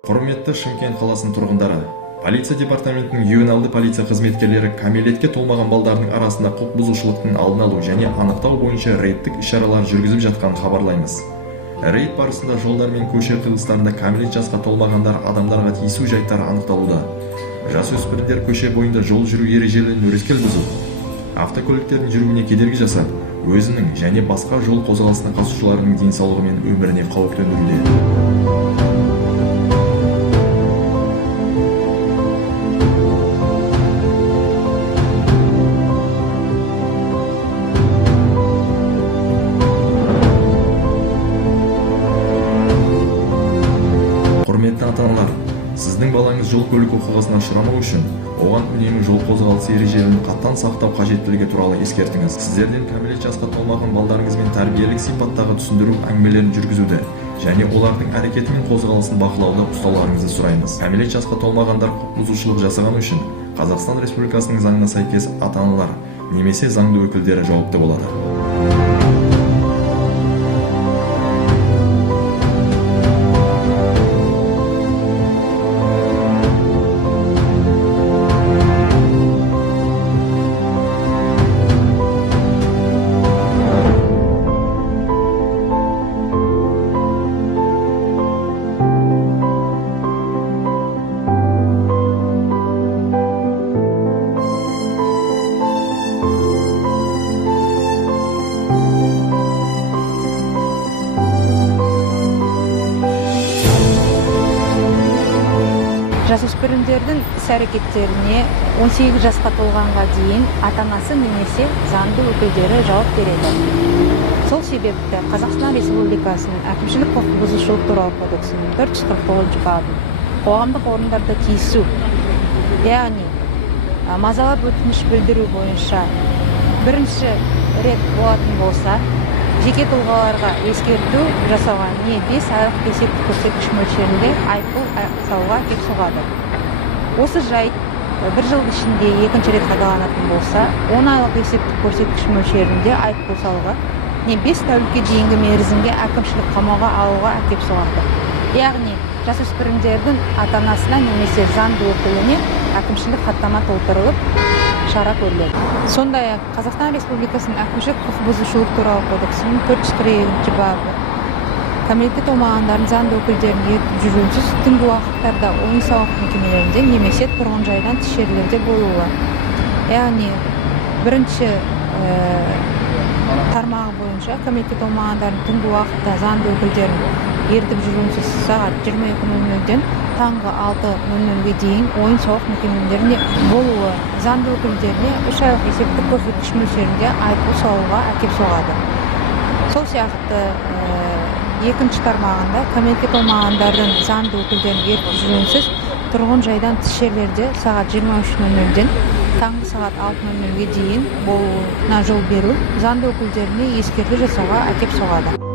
Құрметті Шымкент қаласының тұрғындары, полиция департаментінің ювеналды полиция қызметкерлері кәмелетке толмаған балдардың арасында құқық бұзушылықтың алдын алу және анықтау бойынша рейдтік іс-шаралар жүргізіп жатқанын хабарлаймыз. Рейд барысында жолдар мен көше қиылыстарында кәмелет жасқа толмағандар адамдарға тиісу жайттары анықталуда. Жасөспірімдер көше бойында жол жүру ережелерін өрескел бұзу, автокөліктердің жүруіне кедергі жасап, өзінің және басқа жол қозғалысына қатысушыларының денсаулығы мен өміріне қауіп төндіруде. Құрметті ата-аналар, сіздің балаңыз жол көлік оқиғасына ұшырамау үшін оған үнемі жол қозғалысы ережелерін қатаң сақтау қажеттілігі туралы ескертіңіз. Сіздерден кәмелет жасқа толмаған балдарыңызбен тәрбиелік сипаттағы түсіндіру әңгімелерін жүргізуді және олардың әрекеті мен қозғалысын бақылауда ұстауларыңызды сұраймыз. Кәмелет жасқа толмағандар құқық бұзушылық жасаған үшін Қазақстан Республикасының заңына сәйкес ата-аналар немесе заңды өкілдері жауапты болады. Жасөспірімдердің іс-әрекеттеріне 18 жасқа толғанға дейін ата-анасы немесе заңды өкілдері жауап береді. Сол себепті Қазақстан Республикасының әкімшілік құқық бұзушылық туралы кодексінің 449 бабы қоғамдық орындарда тиісу, яғни мазалап өтініш білдіру бойынша бірінші рет болатын болса, жеке тұлғаларға ескерту жасауға не 5 айлық есептік көрсеткіш мөлшерінде айыппұл салуға әкеп соғады. Осы жайт бір жыл ішінде екінші рет қайталанатын болса, 10 айлық есептік көрсеткіш мөлшерінде айыппұл салуға не 5 тәулікке дейінгі мерзімге әкімшілік қамауға алуға әкеп соғады. Яғни жасөспірімдердің ата-анасына немесе заңды өкіліне әкімшілік хаттама толтырылып шара көріледі. Сондай-ақ Қазақстан Республикасының әкімшілік құқық бұзушылық туралы кодексінің 442 бабы кәмелетке толмағандардың заңды өкілдерін ертіп жүруінсіз түнгі уақыттарда ойын-сауық мекемелерінде немесе тұрғынжайдан тыс жерлерде болуы. Яғни бірінші тармағы бойынша кәмелетке толмағандардың түнгі уақытта заңды өкілдерін ертіп жүруінсіз сағат 22:00-ден таңғы 6:00-ге дейін ойын-сауық мекемелерінде болуы заңды өкілдеріне 3 айлық есептік көрсеткіш мөлшерінде айыппұл салуға әкеп соғады. Сол сияқты екінші тармағында кәмелетке толмағандардың заңды өкілдерін ертіп жүруінсіз тұрғын жайдан тыс жерлерде сағат 23:00-ден таңғы сағат 6:00-ге дейін болуына жол беру заңды өкілдеріне ескерту жасауға әкеп соғады.